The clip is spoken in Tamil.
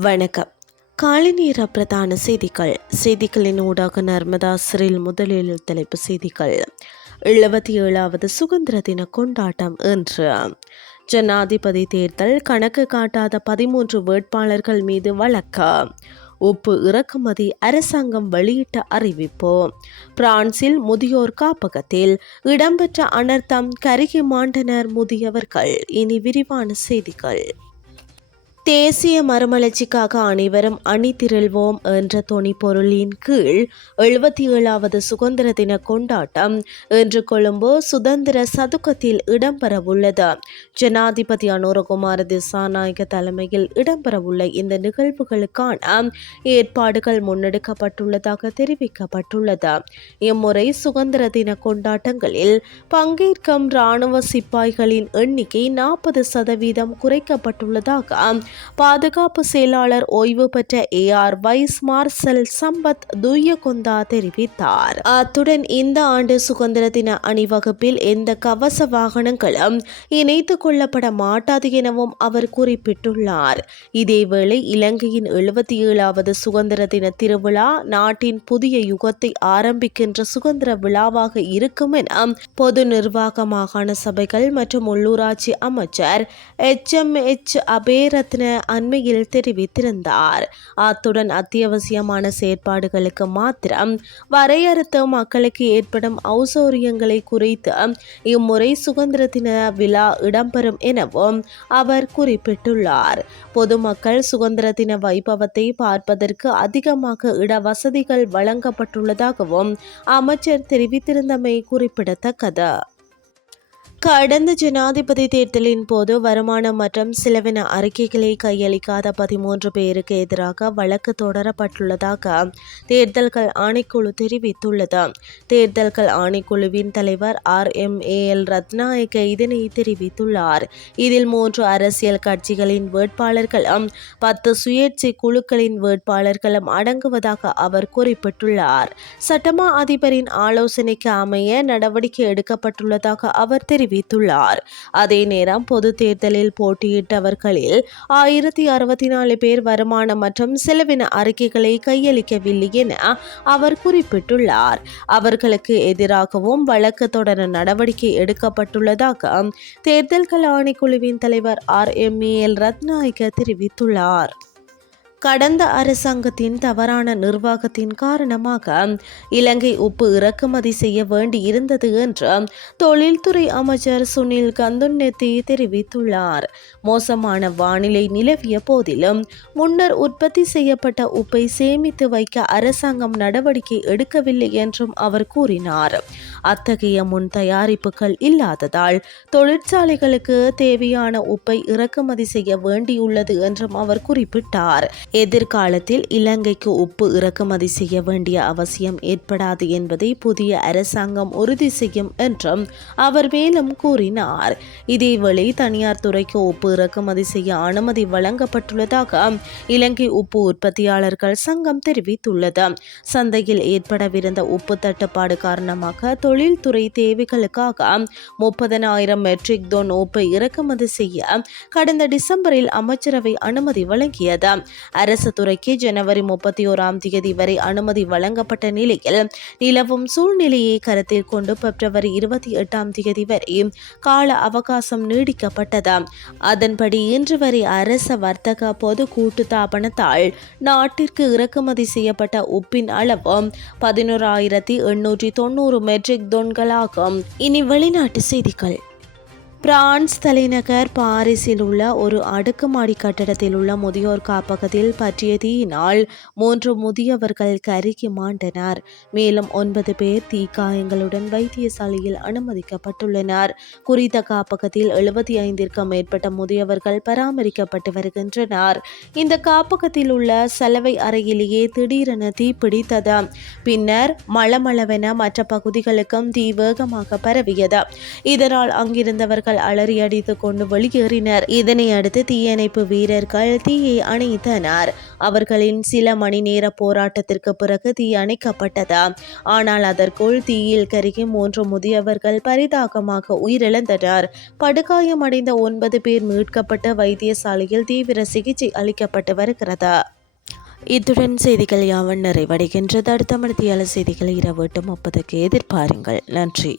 வணக்கம். காலை நேர பிரதான செய்திகள். செய்திகளின் ஊடாக நர்மதா சிறில் முதலில் தலைப்பு செய்திகள். எழுபத்தி ஏழாவது சுதந்திர தின கொண்டாட்டம் என்று ஜனாதிபதி தேர்தல் கணக்கு காட்டாத பதிமூன்று வேட்பாளர்கள் மீது வழக்கு உப்பு இறக்குமதி அரசாங்கம் வெளியிட்ட அறிவிப்பு. பிரான்சில் முதியோர் காப்பகத்தில் இடம்பெற்ற அனர்த்தம் கருகி மாண்டனர் முதியவர்கள். இனி விரிவான செய்திகள். தேசிய மறுமலர்ச்சிக்காக அனைவரும் அணி திரள்வோம் என்ற தொனிப்பொருளின் கீழ் எழுபத்தி ஏழாவது சுதந்திர தின கொண்டாட்டம் இன்று கொழும்பு சுதந்திர சதுக்கத்தில் இடம்பெறவுள்ளது. ஜனாதிபதி அனுரகுமார திசாநாயக தலைமையில் இடம்பெறவுள்ள இந்த நிகழ்வுகளுக்கான ஏற்பாடுகள் முன்னெடுக்கப்பட்டுள்ளதாக தெரிவிக்கப்பட்டுள்ளது. இம்முறை சுதந்திர தின கொண்டாட்டங்களில் பங்கேற்கும் இராணுவ சிப்பாய்களின் எண்ணிக்கை நாற்பது சதவீதம் குறைக்கப்பட்டுள்ளதாக பாதுகாப்பு செயலாளர் ஓய்வு பெற்ற A R vice marshal Sampath Thuyyakontha தெரிவித்தார். அத்துடன் இந்த ஆண்டு சுதந்திர தின அணிவகுப்பில் எந்த கவச வாகனங்களும் இணைத்துக் கொள்ளப்பட மாட்டாது எனவும் அவர் குறிப்பிட்டுள்ளார். இதேவேளை இலங்கையின் எழுபத்தி ஏழாவது சுதந்திர தின திருவிழா நாட்டின் புதிய யுகத்தை ஆரம்பிக்கின்ற சுதந்திர விழாவாக இருக்கும் என பொது நிர்வாக மாகாண சபைகள் மற்றும் உள்ளூராட்சி அமைச்சர் எச் எம் எச் அபேரத்ன அண்மையில் தெரிவித்திருந்தார். அத்துடன் அத்தியாவசியமான செயற்பாடுகளுக்கு மாத்திரம் வரையறுத்த மக்களுக்கு ஏற்படும் ஔசோரியங்களை குறித்து இம்முறை சுதந்திர தின விழா இடம்பெறும் எனவும் அவர் குறிப்பிட்டுள்ளார். பொதுமக்கள் சுதந்திர தின வைபவத்தை பார்ப்பதற்கு அதிகமாக இட வசதிகள் வழங்கப்பட்டுள்ளதாகவும் அமைச்சர் தெரிவித்திருந்தமை குறிப்பிடத்தக்கது. கடந்த ஜனாதிபதி தேர்தலின் போது வருமானம் மற்றும் செலவின அறிக்கைகளை கையளிக்காத பதிமூன்று பேருக்கு எதிராக வழக்கு தொடரப்பட்டுள்ளதாக தேர்தல்கள் ஆணைக்குழு தெரிவித்துள்ளது. தேர்தல்கள் ஆணைக்குழுவின் தலைவர் R. M. A. L. Ratnayake இதனை தெரிவித்துள்ளார். இதில் மூன்று அரசியல் கட்சிகளின் வேட்பாளர்களும் பத்து சுயேட்சை குழுக்களின் வேட்பாளர்களும் அடங்குவதாக அவர் குறிப்பிட்டுள்ளார். சட்டமா அதிபரின் ஆலோசனைக்கு அமைய நடவடிக்கை எடுக்கப்பட்டுள்ளதாக அவர் தெரிவித்தார் தெரிவித்துள்ளார். அதே நேரம் பொது தேர்தலில் போட்டியிட்டவர்களில் ஆயிரத்தி அறுபத்தி நாலு பேர் வருமானம் மற்றும் செலவின அறிக்கைகளை கையளிக்கவில்லை என அவர் குறிப்பிட்டுள்ளார். அவர்களுக்கு எதிராகவும் வழக்கு தொடர நடவடிக்கை எடுக்கப்பட்டுள்ளதாக தேர்தல்கள் ஆணைக்குழுவின் தலைவர் R M A L Ratnayake தெரிவித்துள்ளார். கடந்த அரசாங்கத்தின் தவறான நிர்வாகத்தின் காரணமாக இலங்கை உப்பு இறக்குமதி செய்ய வேண்டி இருந்தது என்று தொழில்துறை அமைச்சர் சுனில் கந்துன்னெத்தி தெரிவித்துள்ளார். மோசமான வானிலை நிலவிய போதிலும் முன்னர் உற்பத்தி செய்யப்பட்ட உப்பை சேமித்து வைக்க அரசாங்கம் நடவடிக்கை எடுக்கவில்லை என்றும் அவர் கூறினார். அத்தகைய முன் தயாரிப்புகள் இல்லாததால் தொழிற்சாலைகளுக்கு தேவையான உப்பை இறக்குமதி செய்ய வேண்டியுள்ளது என்றும் அவர் குறிப்பிட்டார். எதிர்காலத்தில் இலங்கைக்கு உப்பு இறக்குமதி செய்ய வேண்டிய அவசியம் ஏற்படாது என்பதை புதிய அரசாங்கம் உறுதி செய்யும் என்றும் அவர் மேலும் கூறினார். இதேவேளை தனியார் துறைக்கு உப்பு இறக்குமதி செய்ய அனுமதி வழங்கப்பட்டுள்ளதாக இலங்கை உப்பு உற்பத்தியாளர்கள் சங்கம் தெரிவித்துள்ளது. சந்தையில் ஏற்படவிருந்த உப்பு தட்டுப்பாடு காரணமாக தொழில்துறை தேவைகளுக்காக முப்பதனாயிரம் மெட்ரிக் தொன் உப்பை இறக்குமதி செய்ய கடந்த டிசம்பரில் அமைச்சரவை அனுமதி வழங்கியது. அரசு துறைக்கு ஜனவரி முப்பத்தி ஓராம் தேதி வரை அனுமதி வழங்கப்பட்ட நிலையில் நிலவும் சூழ்நிலையை கருத்தில் கொண்டு பிப்ரவரி இருபத்தி எட்டாம் தேதி வரை கால அவகாசம் நீடிக்கப்பட்டது. அதன்படி இன்று வரை அரச வர்த்தக பொது கூட்டுத்தாபனத்தால் நாட்டிற்கு இறக்குமதி செய்யப்பட்ட உப்பின் அளவு பதினோராயிரத்தி எண்ணூற்றி தொண்ணூறு மெட்ரிக் தொன்களாகும் இனி வெளிநாட்டு செய்திகள். பிரான்ஸ் தலைநகர் பாரிஸில் உள்ள ஒரு அடுக்குமாடி கட்டடத்தில் உள்ள முதியோர் காப்பகத்தில் பற்றிய தீயினால் மூன்று முதியவர்கள் கருகி மாண்டனர். மேலும் ஒன்பது பேர் தீக்காயங்களுடன் வைத்தியசாலையில் அனுமதிக்கப்பட்டுள்ளனர். குறித்த காப்பகத்தில் எழுபத்தி ஐந்திற்கும் மேற்பட்ட முதியவர்கள் பராமரிக்கப்பட்டு வருகின்றனர். இந்த காப்பகத்தில் உள்ள சலவை அறையிலேயே திடீரென தீ பிடித்தது. பின்னர் மளமளவென மற்ற பகுதிகளுக்கும் தீ வேகமாக பரவியது. இதனால் அங்கிருந்தவர்கள் பொதுமக்கள் அலறி கொண்டு வெளியேறினர். இதனை அடுத்து தீயணைப்பு வீரர்கள் தீயை அணைத்தனர். அவர்களின் சில மணி நேர போராட்டத்திற்கு பிறகு தீ அணைக்கப்பட்டது. ஆனால் அதற்குள் தீயில் கருகி மூன்று முதியவர்கள் பரிதாகமாக உயிரிழந்தனர். படுகாயமடைந்த ஒன்பது பேர் மீட்கப்பட்ட வைத்தியசாலையில் தீவிர சிகிச்சை அளிக்கப்பட்டு வருகிறது. இத்துடன் செய்திகள் யாவன் நிறைவடைகின்றது. அடுத்த மணித்தியால செய்திகளை இரவு எட்டு முப்பதுக்கு எதிர்பாருங்கள். நன்றி.